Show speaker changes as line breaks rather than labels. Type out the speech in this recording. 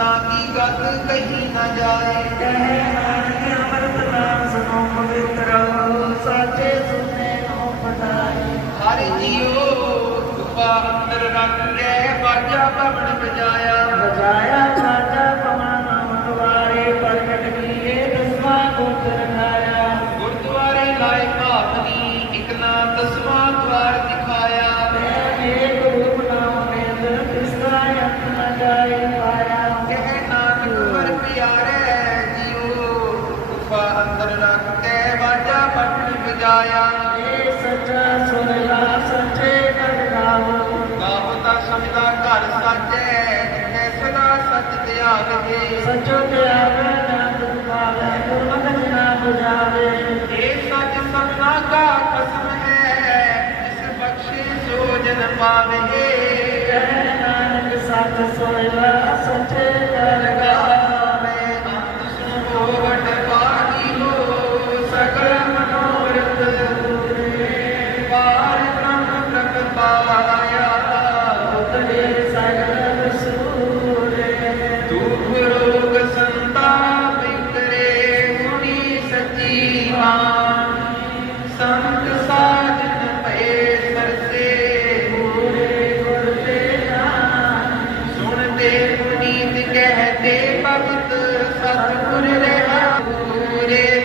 ਸੰਤਾਂ ਕੀ ਗਤ ਕਹੀ ਨਾ ਜਾਏ।
ਕਹੇ ਨਾਨਕ ਅੰਮ੍ਰਿਤ ਨਾਮ ਸੁਨੋ ਪਵਿੱਤਰ ਸਾਚੇ ਸੁਨੇ ਨੋ ਪਤਾਏ
ਹਰ ਜੀਓ ਸੁਪਾ ਅੰਦਰ ਰੱਖ ਕੇ ਬਾਜਾ ਭਵਨ
ਬਜਾਇਆ
ਬਜਾਇਆ ਪਿਆਰੇ ਜੀਓ ਸੁਪਾ ਅੰਦਰ ਰੱਖ ਕੇ ਬਾਜਾ ਭਵਨ ਵਜਾਇਆ
ਏ ਸੱਚਾ ਸੁਨਲਾ ਸੱਚੇ ਕਰ ਗਾਵੋ
ਗਾਵਤਾ ਸਮਝਦਾ ਘਰ ਸਾਜੇ ਜਿੱਥੇ ਸਦਾ ਸੱਚ ਤਿਆਗਦੇ
ਸੱਚੋ ਤਿਆਗੈ ਨਾਮ ਪਾਵੈ ਗੁਰਮਤਿ ਜਨਾ ਬੁਝਾਵੇ।
ਇਹ ਸੱਚ ਸਭਨਾ ਕਾ ਕਸਮ ਹੈ ਜਿਸ ਬਖਸ਼ੇ ਸੋ ਜਨ ਪਾਵੇ। ਸੁਣਦੇ ਪੁਨੀਤ ਕਹਤੇ ਭਗਤ ਸਤਿਗੁਰ ਰਹਾ ਪੂਰੇ